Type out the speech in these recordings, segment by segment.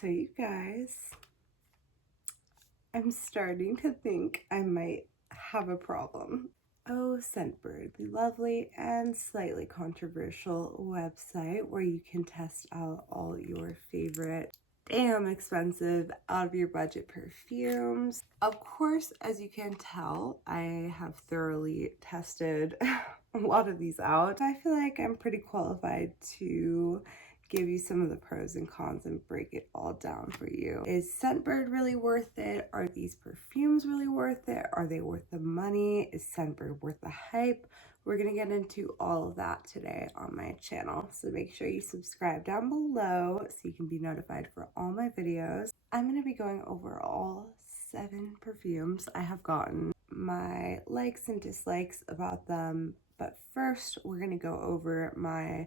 So you guys, I'm starting to think I might have a problem. Oh, ScentBird, the lovely and slightly controversial website where you can test out all your favorite damn expensive out of your budget perfumes. Of course, as you can tell, I have thoroughly tested a lot of these out. I feel like I'm pretty qualified to give you some of the pros and cons and break it all down for you. Is ScentBird really worth it? Are these perfumes really worth it? Are they worth the money? Is ScentBird worth the hype? We're gonna get into all of that today on my channel. So make sure you subscribe down below so you can be notified for all my videos. I'm gonna be going over all 7 perfumes I have gotten, my likes and dislikes about them. But first, we're gonna go over my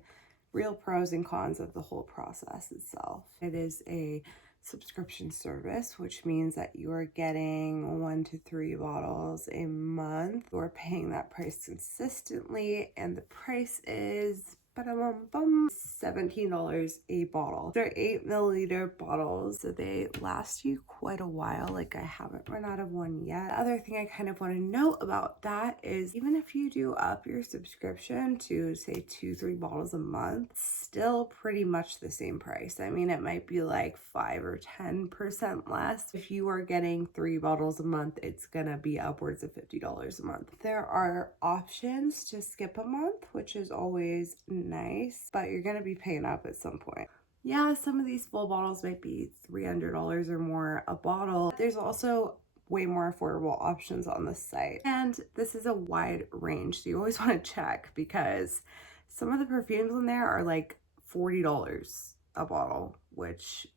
real pros and cons of the whole process itself. It is a subscription service, which means that you are getting 1 to 3 bottles a month. You're paying that price consistently, and the price is $17 a bottle. They're 8 ml bottles, so they last you quite a while. Like, I haven't run out of one yet. The other thing I kind of want to note about that is even if you do up your subscription to say 2-3 bottles a month, still pretty much the same price. I mean, it might be like 5 or 10% less. If you are getting 3 bottles a month, it's gonna be upwards of $50 a month. There are options to skip a month, which is always nice, but you're gonna be paying up at some point. Yeah, some of these full bottles might be $300 or more a bottle. There's also way more affordable options on the site, and this is a wide range, so you always want to check because some of the perfumes in there are like $40 a bottle, which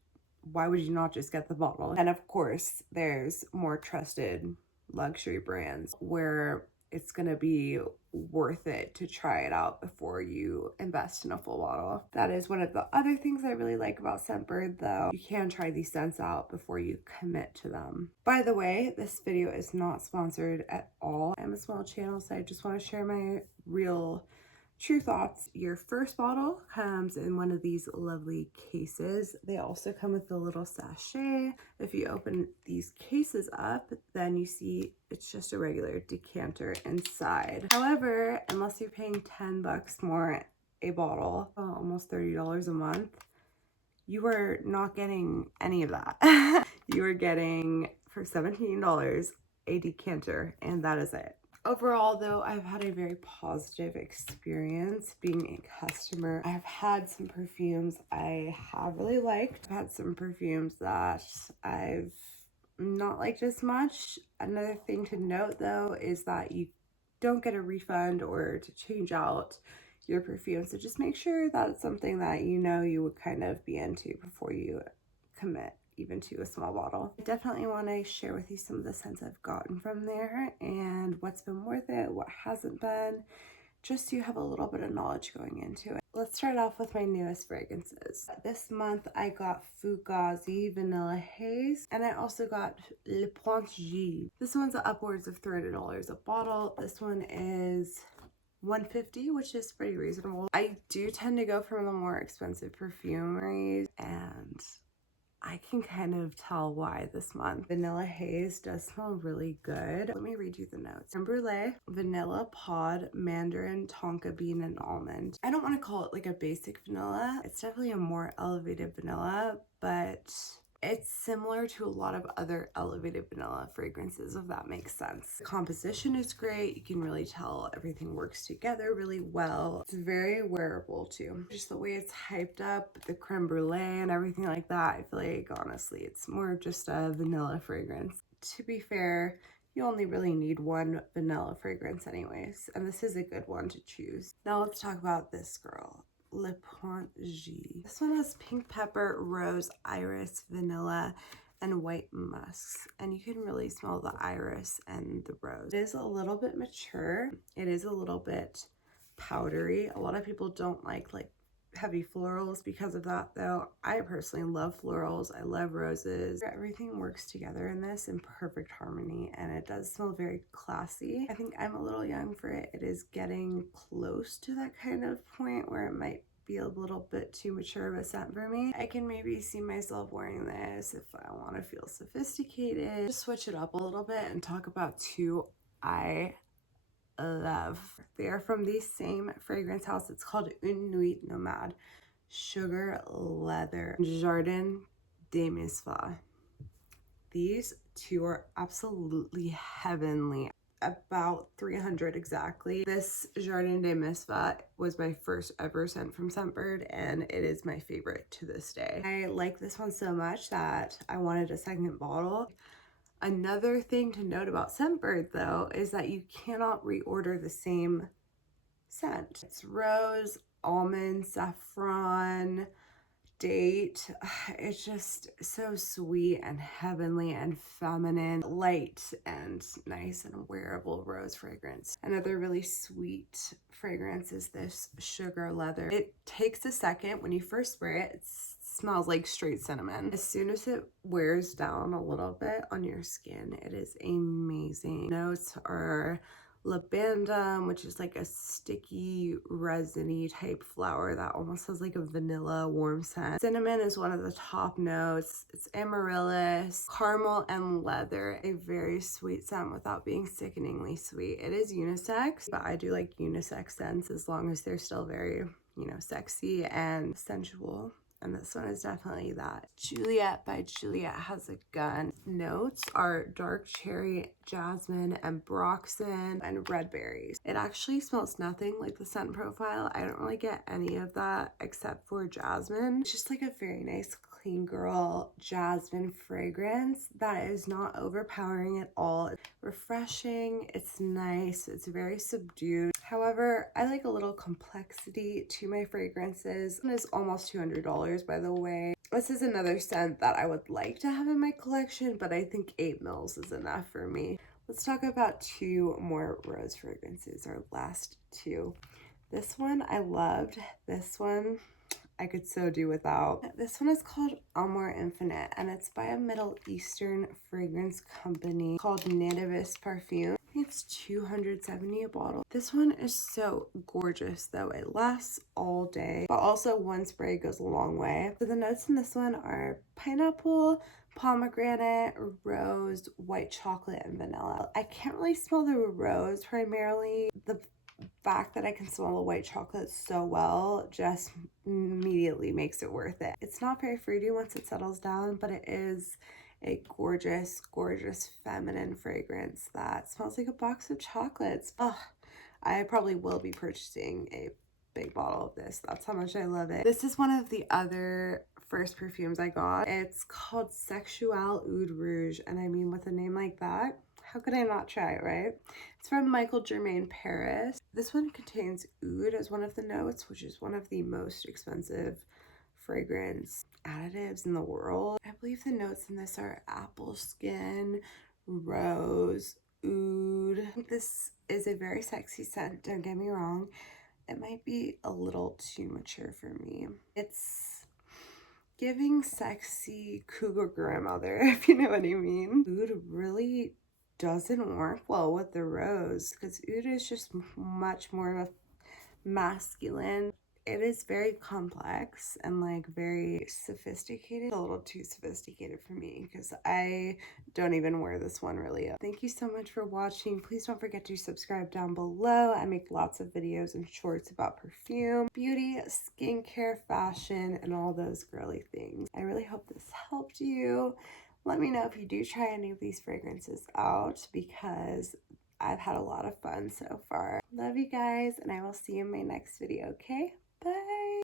why would you not just get the bottle? And of course, there's more trusted luxury brands where it's gonna be worth it to try it out before you invest in a full bottle. That is one of the other things I really like about ScentBird, though. You can try these scents out before you commit to them. By the way, this video is not sponsored at all. I'm a small channel, so I just want to share my real true thoughts. Your first bottle comes in one of these lovely cases. They also come with a little sachet. If you open these cases up, then you see it's just a regular decanter inside. However, unless you're paying 10 bucks more a bottle, almost $30 a month, you are not getting any of that. You are getting, for $17, a decanter, and that is it. Overall, though, I've had a very positive experience being a customer. I've had some perfumes I have really liked. I've had some perfumes that I've not liked as much. Another thing to note, though, is that you don't get a refund or to change out your perfume. So just make sure that it's something that you know you would kind of be into before you commit even to a small bottle. I definitely want to share with you some of the scents I've gotten from there and what's been worth it, what hasn't been, just so you have a little bit of knowledge going into it. Let's start off with my newest fragrances. This month I got Fugazi Vanilla Haze, and I also got Le Pointe G. This one's upwards of $300 a bottle. This one is $150, which is pretty reasonable. I do tend to go for the more expensive perfumeries, and I can kind of tell why this month. Vanilla Haze does smell really good. Let me read you the notes. Creme brulee, vanilla pod, mandarin, tonka bean, and almond. I don't want to call it like a basic vanilla. It's definitely a more elevated vanilla, but it's similar to a lot of other elevated vanilla fragrances, if that makes sense. The composition is great. You can really tell everything works together really well. It's very wearable too. Just the way it's hyped up, the creme brulee and everything like that, I feel like honestly it's more of just a vanilla fragrance. To be fair, you only really need one vanilla fragrance anyways, and this is a good one to choose. Now let's talk about this girl. Le Pointe G. This one has pink pepper, rose, iris, vanilla, and white musks, and you can really smell the iris and the rose. It is a little bit mature. It is a little bit powdery. A lot of people don't like heavy florals because of that, though. I personally love florals. I love roses. Everything works together in this in perfect harmony, and it does smell very classy. I think I'm a little young for it. It is getting close to that kind of point where it might be a little bit too mature of a scent for me. I can maybe see myself wearing this if I want to feel sophisticated. Just switch it up a little bit and talk about two I love. They are from the same fragrance house. It's called Une Nuit Nomade. Sugar Leather Jardin de Misva. These two are absolutely heavenly. About 300 exactly. This Jardin de Misva was my first ever scent from ScentBird, and it is my favorite to this day. I like this one so much that I wanted a second bottle. Another thing to note about ScentBird though is that you cannot reorder the same scent. It's rose, almond, saffron, date. It's just so sweet and heavenly and feminine, light and nice and wearable rose fragrance. Another really sweet fragrance is this Sugar Leather. It takes a second. When you first spray it, it smells like straight cinnamon. As soon as it wears down a little bit on your skin, it is amazing. Notes are labandum, which is like a sticky, resiny type flower that almost has like a vanilla warm scent. Cinnamon is one of the top notes. It's amaryllis, caramel, and leather. A very sweet scent without being sickeningly sweet. It is unisex, but I do like unisex scents as long as they're still very, you know, sexy and sensual. And this one is definitely that. Juliet by Juliet has a gun. Notes are dark cherry, jasmine, and ambroxan, and red berries. It actually smells nothing like the scent profile. I don't really get any of that except for jasmine. It's just like a very nice clean girl jasmine fragrance that is not overpowering at all. It's refreshing, it's nice, it's very subdued. However, I like a little complexity to my fragrances. It is almost $200, by the way. This is another scent that I would like to have in my collection, but I think 8 mils is enough for me. Let's talk about two more rose fragrances, our last two. This one I loved. This one I could so do without. This one is called Amour Infinite, and it's by a Middle Eastern fragrance company called Nativis Parfum. It's $270 a bottle. This one is so gorgeous though. It lasts all day, but also one spray goes a long way. So the notes in this one are pineapple, pomegranate, rose, white chocolate, and vanilla. I can't really smell the rose primarily. The fact that I can smell the white chocolate so well just immediately makes it worth it. It's not very fruity once it settles down, but it is a gorgeous, gorgeous feminine fragrance that smells like a box of chocolates. Oh, I probably will be purchasing a big bottle of this. That's how much I love it. This is one of the other first perfumes I got. It's called Sexual Oud Rouge, and I mean, with a name like that, how could I not try it, right? It's from Michael Germain Paris. This one contains oud as one of the notes, which is one of the most expensive fragrance additives in the world. I believe the notes in this are apple skin, rose, oud. I think this is a very sexy scent, don't get me wrong. It might be a little too mature for me. It's giving sexy cougar grandmother, if you know what I mean. Oud really doesn't work well with the rose because oud is just much more of a masculine. It is very complex and like very sophisticated. A little too sophisticated for me because I don't even wear this one really. Thank you so much for watching. Please don't forget to subscribe down below. I make lots of videos and shorts about perfume, beauty, skincare, fashion, and all those girly things. I really hope this helped you. Let me know if you do try any of these fragrances out because I've had a lot of fun so far. Love you guys, and I will see you in my next video, okay? Bye!